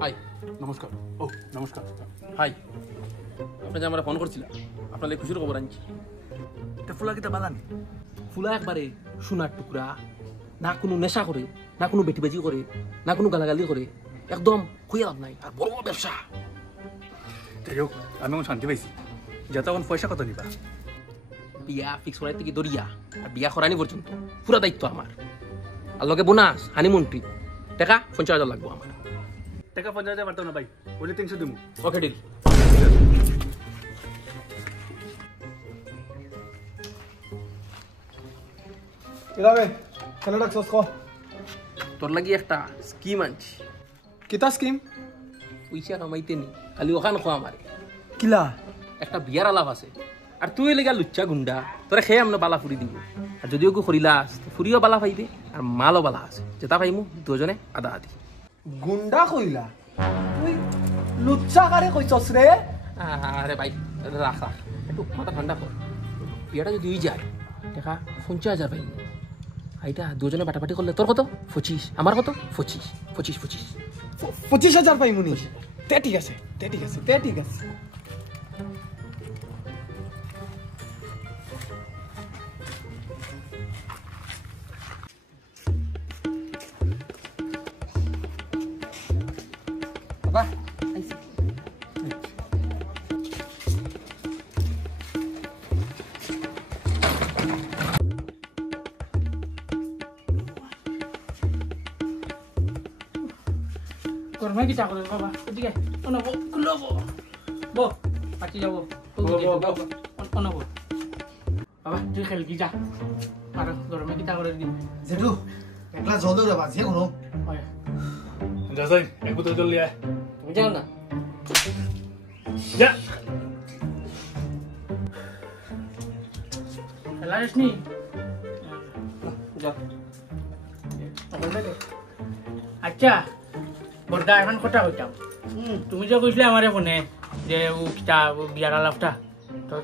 High নমস্কার। ও নমস্কার। High আপনি যে আমরা ফোন করছিলাম আপনার খুশির খবর আনছি। ফুলা কিতা বালানি? ফুলা একবারে সোনার টুকরা, না কোনো নেশা করে, না কোনো বেটিবাজি করে, না কোনো গালাগালি করে, একদম খুঁয়াল নাই আর বড় ব্যবসা। যাই হোক আমি এখন শান্তি পাইছি। যা তখন পয়সা কত নিবা? বিয়া ফিক্স করার থেকে দরিয়া আর বিয়া করানি পর্যন্ত পুরা দায়িত্ব আমার। আর লগে বোনাস, হানিমুন ট্রিপ, টাকা 50,000 লাগবো আমার। টাকা 50,000 পারতো না ভাই, বলে 300 দিমু। Okay deal. কিভাবে খেলা ডাকছস ক? তোর লাগি একটা স্কিম আনছি। কিতা স্কিম? পয়সা কামাইতে নি, খালি ওখান খোয়া আমারে। কিলা? একটা বিয়ার আলাপ আছে আর তুই লেগা লুচ্চা গুন্ডা, তোরা খেয়ে আমরা বালা ফুরি দিব। আর যদিও কেউ খরিলাস ফুরিও বালা পাইবে আর মালও বালা আছে, যেটা পাইমু দুজনে আদা আদি। গুন্ডা কইলা? তুই লুচ্চা কারে কইছস রে? আরে ভাই রাখ রাখ, একটু মাথা ঠান্ডা কর। বিয়াটা যদি যায় দেখা 50,000 পাইমু। এইটা দুজনে পাটাপাটি করলে তোর কত? 25, আমার কত? 25, 25, 25। 25,000 পাইমুনি? তে ঠিক আছে, তে ঠিক আছে, তে ঠিক আছে। বাবা আইছি। Korma kita kalau apa? Ketiga, ono bo, kulo bo, bo, pasti jauh, ono bo. Apa? Tuh khel kita, parah korma kita kalau di. জেঠু একলা জল দৌড়া বাজিয়ে কোনো Oh ya, যা যাই এক বোতল জল লিয়ে আয়। তুমি যাও না? যা। laris nih. যাও। আচ্ছা বর্দা এখন কথা কইতাম। তুমি যে কইছিলে আমারে ফোনে যে ও কিতা বিয়ার আলাপটা তো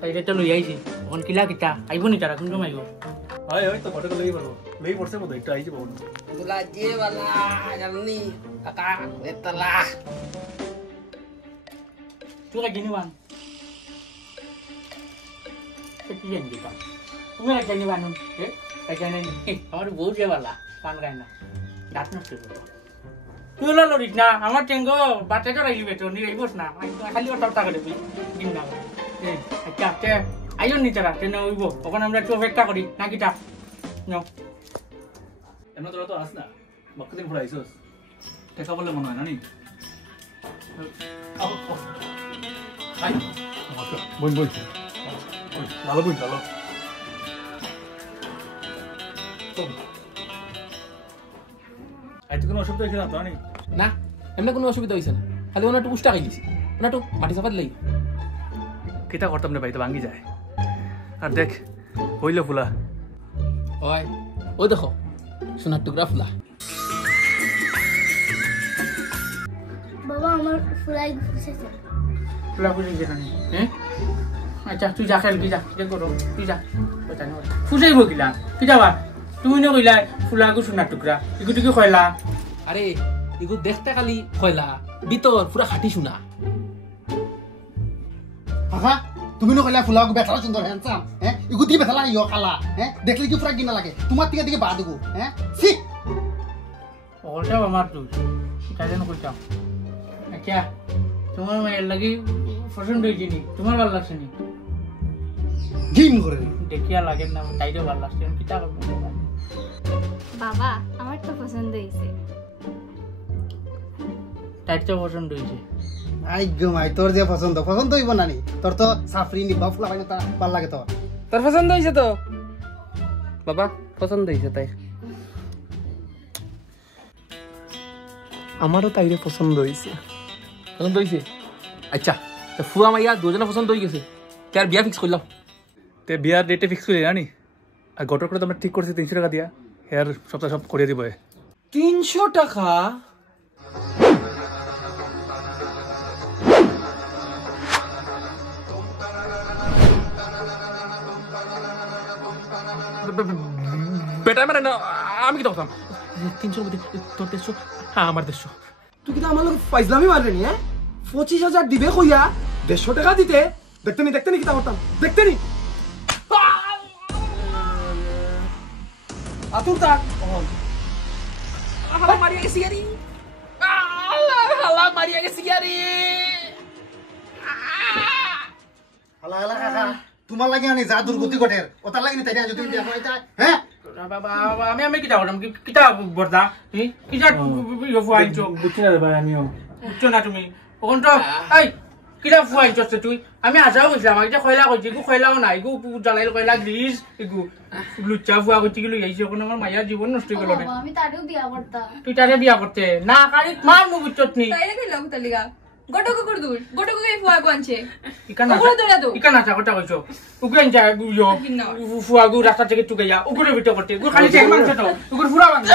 তাইলে তো লই আইছি এখন কিলা কিতা আইব নি তারা কোন সময় আইব? হয় হয় তো ফটো লই পারবো, লই পড়ছে বোধ একটু আইছি পাবো। Gula je wala jalni kata etalah. তুই কাজ জানি বান কি জানি kita তুমি কাজ জানি বান কাজ জানি আমার বউ যে বালা পান গায় না দাঁত নষ্ট করে তুই লড়িস না আমার টেঙ্গ বাচ্চা তো রাইলি বেটো নি রাইবস না খালি ওটা টাকা দেবি দিন না আচ্ছা আচ্ছা আইও নি তারা তেনে হইব ওখানে আমরা একটু অপেক্ষা করি না কিটা নাও এমন তোরা তো আস না, বাক্যদিন ঘুরে আইসোস। টাকা বললে মনে হয় না নি? Hai. বোন বোন ভালো বোন ভালো। আজ কোনো অসুবিধা হয়েছে না তো নি? না এমনি কোনো অসুবিধা হয়েছে না, খালি ওনা একটু উষ্টা খাইলিছি, ওনা একটু মাটি চাপাত লাগি। কিতা করতাম রে ভাই, তো ভাঙ্গি যায়। আর দেখ হইল ফুলা। ওই ওই দেখো সোনার টুকরা ফুলা। বাবা আমার ফুলাই ফুসেছে। ফুলা ফুসে যেখানে হ্যাঁ আচ্ছা তুই যা খেল কি যা যে করো তুই যা ফুসাইব কিলা কি যাবা তুমি ন কইলা ফুলাগু সোনার টুকরা এগুলো কি কইলা? আরে এগুলো দেখতে খালি খয়লা, ভিতর পুরা খাটি সোনা। কাকা তুমি নো কইলা ফুলাগু বেথালা সুন্দর হ্যান্ডসাম, হ্যাঁ ইগু দি বেথালা ইয়ো কালা, হ্যাঁ দেখলি কি ফুরা কিনা লাগে তোমার থেকে দিকে বাদ গো, হ্যাঁ সি ওটা আমার তুই কাজ যেন কইতাম। আচ্ছা তোমার মায়ের লাগি পছন্দ হয়েছে নি? তোমার ভালো লাগছে নি? গেম করে দেখিয়া লাগে না তাইও ভালো লাগছে কিতা করবো? বাবা আমার তো পছন্দ হয়েছে। তাই তো পছন্দ হয়েছে। আই গো মাই তোর যে পছন্দ পছন্দ হইব না নি? তোর তো সাফরি নিবা ফুলা লাগে তা ভাল লাগে তোর। তোর পছন্দ হয়েছে তো? বাবা পছন্দ হয়েছে তাই? আমারও তাইরে পছন্দ হয়েছে। পছন্দ হয়েছে? আচ্ছা ফুয়া মাইয়া দুজনে পছন্দ হয়ে গেছে, তার বিয়া ফিক্স করলাম। তে বিয়ার ডেটে ফিক্স করে জানি। আর গটর করে তো আমরা ঠিক করছি 300 টাকা দিয়া, হেয়ার সপ্তাহ সব করিয়ে দিব। 300 টাকা? বেটা মানে না আমি কি দেখতাম 300 মধ্যে তোর 150 আমার 150 তুই কিন্তু আমার লোক ফাইজলামি মারবে নি হ্যাঁ 25,000 দিবে কইয়া 150 টাকা দিতে দেখতে নি কিতা করতাম দেখতে নি আতুর তাক হালা মারিয়া গেছি গাড়ি হালা মারিয়া গেছি গাড়ি হালা হালা কাকা তোমার লাগে আনি যা দুর্গতি ঘটের ওটার লাগে তাই যদি বিয়া করাইতা হ্যাঁ বাবা আমি কিতা করলাম কিতা বর্দা কিতা ফুয়াইছো বুঝছি না রে ভাই আমিও বুঝছো না তুমি ওখান তো এই কিতা ফুয়াইছো তুই আমি আজাও কইছিলাম আমাকে যে খয়লা কইছি গু খয়লাও নাই গু জ্বালাইল কয়লা গ্রিজ এগু লুচ্চা ফুয়া কইছি কি লই আইছি ওখানে আমার মাইয়ার জীবন নষ্ট হয়ে গেল রে আমি তারেও বিয়া করতাম তুই তারে বিয়া করতে না কারি মার মু বুঝছত নি তাইলে কি লোক তালিকা গটক করে দূর গটক কে ফুয়া কোনছে ইকানা ওগুলো দৌড়া দো ইকানা কথা কইছো উগেন যা গুয়ো ফুয়া গু রাস্তা থেকে টুকে যা উগরে বিটো করতে গু খালি চেক মাংস তো উগরে ফুরা মাংস